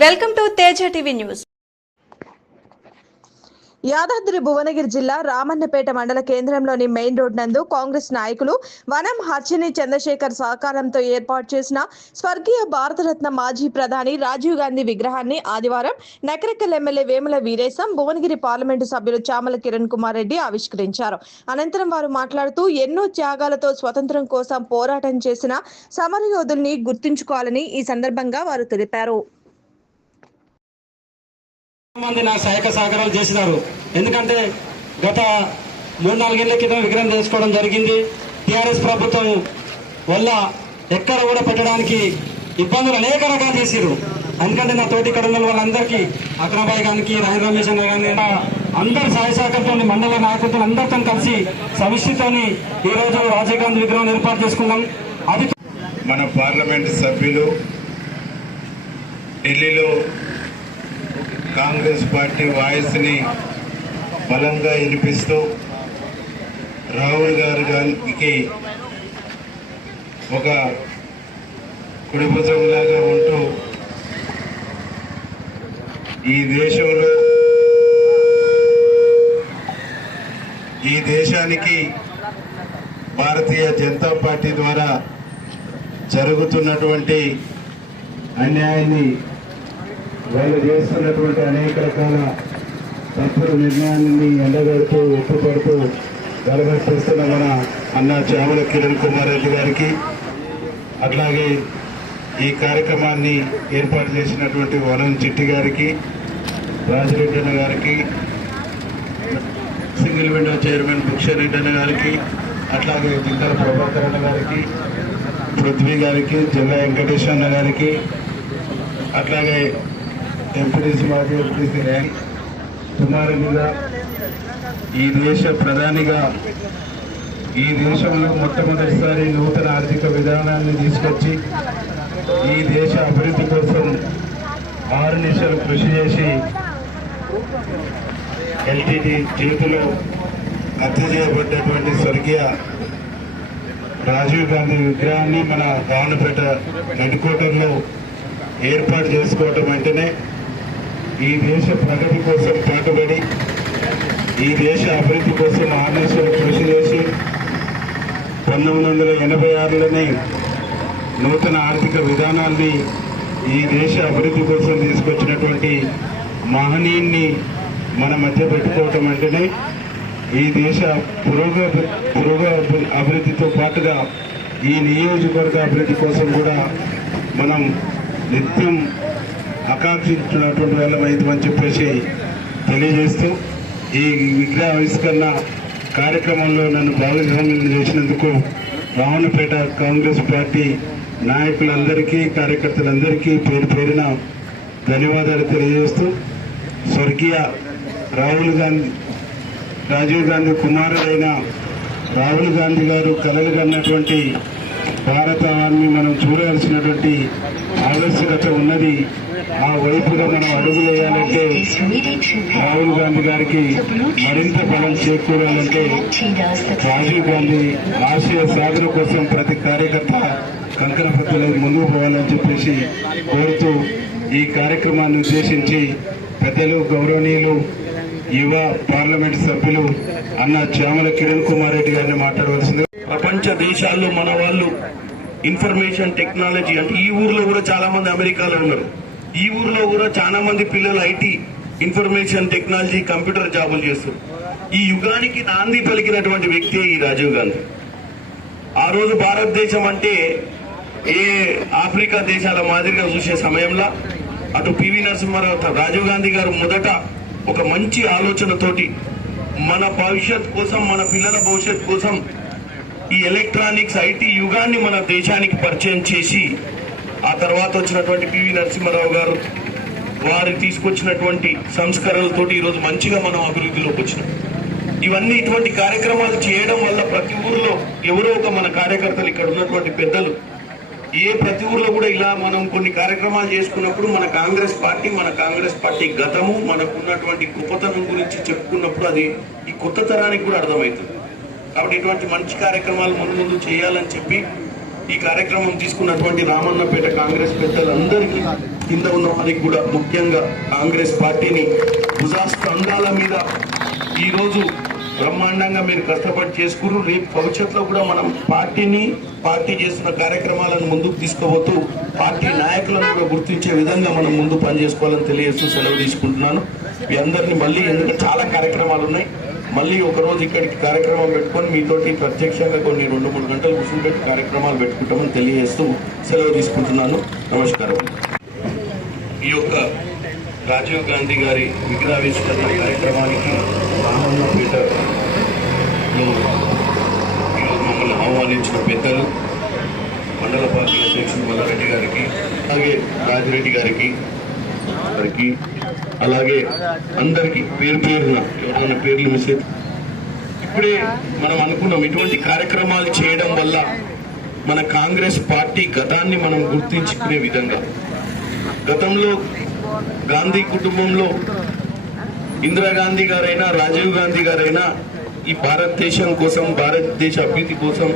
Welcome to Teja TV news. Yadadri Bhuvanagiri జిల్లా రామన్నపేట మండల కేంద్రంలోని మెయిన్ రోడ్ నందు కాంగ్రెస్ నాయకులు వనం హర్చిని చంద్రశేఖర్ సహకారంతో ఏర్పాటు చేసిన స్వర్గీయ భారతరత్న మాజీ ప్రధాని రాజీవ్ గాంధీ విగ్రహాన్ని ఆదివారం నకరికల్ ఎమ్మెల్యే వేముల వీరేశం, భువనగిరి పార్లమెంటు సభ్యులు చామల కిరణ్ కుమార్ రెడ్డి ఆవిష్కరించారు. అనంతరం వారు మాట్లాడుతూ ఎన్నో త్యాగాలతో స్వతంత్రం కోసం పోరాటం చేసిన సమరయోధుల్ని గుర్తుంచుకోవాలని ఈ సందర్భంగా వారు తెలిపారు. మంది నా సహాయక సహకారాలు చేసినారు. ఎందుకంటే గత 3-4 ఏళ్ల క్రితం విగ్రహం చేసుకోవడం జరిగింది. టీఆర్ఎస్ ప్రభుత్వం వల్ల ఎక్కడ కూడా పెట్టడానికి ఇబ్బందులు అనేక రకాలు చేసిరు. ఎందుకంటే నా తోటి ఇక్కడ ఉన్న వాళ్ళందరికీ, అక్రమాబాయ్ గారికి, రాజు రమేష్ అన్న కానీ అందరు సహాయ సహకారంతో మండల నాయకులతో అందరితో కలిసి సమిష్టితోని ఈ రోజు రాజీవ్ గాంధీ విగ్రహం ఏర్పాటు చేసుకున్నాం. అది మన పార్లమెంట్ సభ్యులు ఢిల్లీలో కాంగ్రెస్ పార్టీ వాయిస్ ని బలంగా వినిపిస్తూ రాహుల్ గారికి ఒక కుడిభుజంలాగా ఉంటూ ఈ దేశానికి భారతీయ జనతా పార్టీ ద్వారా జరుగుతున్నటువంటి అన్యాయాన్ని, వాళ్ళు చేస్తున్నటువంటి అనేక రకాల తప్పుడు నిర్ణయాన్ని ఎండగడుతూ ఒప్పుపడుతూ గలమెత్తిస్తున్న మన అన్న చామల కిరణ్ కుమార్ రెడ్డి గారికి, అట్లాగే ఈ కార్యక్రమాన్ని ఏర్పాటు చేసినటువంటి వనం చిట్టి గారికి, రాజిరెడ్డి అన్న గారికి, సింగిల్ విండో చైర్మన్ భిక్షరెడ్డి అన్న గారికి, అట్లాగే జింకల ప్రభాకర్ అన్న గారికి, పృథ్వీ గారికి, జిల్లా వెంకటేశ్వర అన్న గారికి, అట్లాగే ఎంపీడీసీ మాజీ ఎంపీడీసీ కుమారునిగా, ఈ దేశ ప్రధానిగా, ఈ దేశంలో మొట్టమొదటిసారి నూతన ఆర్థిక విధానాన్ని తీసుకొచ్చి ఈ దేశ అభివృద్ధి కోసం 6 నిమిషాలు కృషి చేసి ఎల్టీటీ చేతిలో హత్య చేయబడ్డటువంటి స్వర్గీయ రాజీవ్ గాంధీ విగ్రహాన్ని మన రామన్నపేట హెడ్ క్వార్టర్లో ఏర్పాటు చేసుకోవటం వెంటనే ఈ దేశ ప్రగతి కోసం పాటుపడి, ఈ దేశ అభివృద్ధి కోసం ఆర్నేశ్వర కృషి చేసి 1986లోనే నూతన ఆర్థిక విధానాన్ని ఈ దేశ అభివృద్ధి కోసం తీసుకొచ్చినటువంటి మహనీయున్ని మన మధ్య పెట్టుకోవటం అంటేనే ఈ దేశ అభివృద్ధితో పాటుగా ఈ నియోజకవర్గ అభివృద్ధి కోసం కూడా మనం నిత్యం ఆకాంక్షించినటువంటి వాళ్ళమైందని చెప్పేసి తెలియజేస్తూ, ఈ విగ్రహ ఆవిష్కరణ కార్యక్రమంలో నన్ను భాగస్వామ్యం చేసినందుకు రామన్నపేట కాంగ్రెస్ పార్టీ నాయకులందరికీ, కార్యకర్తలందరికీ పేరు పేరున ధన్యవాదాలు తెలియజేస్తూ, స్వర్గీయ రాజీవ్ గాంధీ కుమారుడైన రాహుల్ గాంధీ గారు కలలు కన్నటువంటి భారతాన్ని మనం చూడాల్సినటువంటి ఆవశ్యకత ఉన్నది. ఆ వైపుగా మనం అడుగులు వేయాలంటే, రాహుల్ గాంధీ గారికి మరింత బలం చేకూరాలంటే రాజీవ్ గాంధీ ఆశయ సాధన కోసం ప్రతి కార్యకర్త కంకణబద్ధులై ముందుకు పోవాలని చెప్పేసి కోరుతూ, ఈ కార్యక్రమాన్ని ఉద్దేశించి పెద్దలు, గౌరవనీయులు, యువ పార్లమెంట్ సభ్యులు అన్న చామల కిరణ్ కుమార్ రెడ్డి గారిని మాట్లాడవలసింది. ప్రపంచ దేశాల్లో మన వాళ్ళు ఇన్ఫర్మేషన్ టెక్నాలజీ అంటే ఈ ఊర్లో కూడా చాలా మంది అమెరికాలో ఉన్నారు. ఈ ఊర్లో కూడా చాలా మంది పిల్లలు ఐటీ, ఇన్ఫర్మేషన్ టెక్నాలజీ, కంప్యూటర్ జాబులు చేస్తారు. ఈ యుగానికి నాంది పలికినటువంటి వ్యక్తి ఈ రాజీవ్ గాంధీ. ఆ రోజు భారతదేశం అంటే ఏ ఆఫ్రికా దేశాల మాదిరిగా చూసే సమయంలో అటు పివి నరసింహారావు, రాజీవ్ గాంధీ గారు మొదట ఒక మంచి ఆలోచనతోటి మన భవిష్యత్ కోసం, మన పిల్లల భవిష్యత్ కోసం ఈ ఎలక్ట్రానిక్స్, ఐటీ యుగాన్ని మన దేశానికి పరిచయం చేసి, ఆ తర్వాత వచ్చినటువంటి పివి నరసింహారావు గారు వారు తీసుకొచ్చినటువంటి సంస్కరణలతోటి ఈరోజు మంచిగా మనం అభివృద్ధిలోకి వచ్చినాం. ఇవన్నీ ఇటువంటి కార్యక్రమాలు చేయడం వల్ల ప్రతి ఊర్లో ఎవరో ఒక మన కార్యకర్తలు, ఇక్కడ ఉన్నటువంటి పెద్దలు, ప్రతి ఊర్లో కూడా ఇలా మనం కొన్ని కార్యక్రమాలు చేసుకున్నప్పుడు మన కాంగ్రెస్ పార్టీ గతము, మనకున్నటువంటి గొప్పతనం గురించి చెప్పుకున్నప్పుడు అది ఈ కొత్త తరానికి కూడా అర్థమవుతుంది. కాబట్టి ఇటువంటి మంచి కార్యక్రమాలు ముందు చేయాలని చెప్పి ఈ కార్యక్రమం తీసుకున్నటువంటి రామన్నపేట కాంగ్రెస్ పెద్దలందరికీ కింద ఉన్న వారికి కూడా ముఖ్యంగా కాంగ్రెస్ పార్టీని భుజస్కంధాల మీద ఈరోజు బ్రహ్మాండంగా మీరు కష్టపడి చేసుకున్నారు. రేపు భవిష్యత్తులో కూడా మనం పార్టీ చేస్తున్న కార్యక్రమాలను ముందుకు తీసుకుపోతూ పార్టీ నాయకులను కూడా గుర్తించే విధంగా మనం ముందు పనిచేసుకోవాలని తెలియజేస్తూ సెలవు తీసుకుంటున్నాను. మీ అందరినీ మళ్ళీ ఎందుకంటే చాలా కార్యక్రమాలు ఉన్నాయి, మళ్ళీ ఒకరోజు ఇక్కడికి కార్యక్రమం పెట్టుకొని మీతోటి ప్రత్యక్షంగా కొన్ని 2-3 గంటలు కూర్చుని కార్యక్రమాలు పెట్టుకుంటామని తెలియజేస్తూ సెలవు తీసుకుంటున్నాను. నమస్కారం. ఈ యొక్క రాజీవ్ గాంధీ గారి విగ్రహావిష్కరణ కార్యక్రమానికి రామన్నపేటలో ఈరోజు మమ్మల్ని ఆహ్వానించిన పెద్దలు మండల పార్టీ అధ్యక్షుడు మల్లారెడ్డి గారికి, అలాగే రాజిరెడ్డి గారికి అలాగే అందరికీ పేరు పేరున ఎవరైనా పేర్లు మిస్ అయితే ఇప్పుడే మనం అనుకున్నాం ఇటువంటి కార్యక్రమాలు చేయడం వల్ల మన కాంగ్రెస్ పార్టీ గతాన్ని మనం గుర్తించుకునే విధంగా, గతంలో గాంధీ కుటుంబంలో ఇందిరాగాంధీ గారైనా రాజీవ్ గాంధీ గారైనా ఈ భారతదేశం కోసం, భారతదేశ అభివృద్ధి కోసం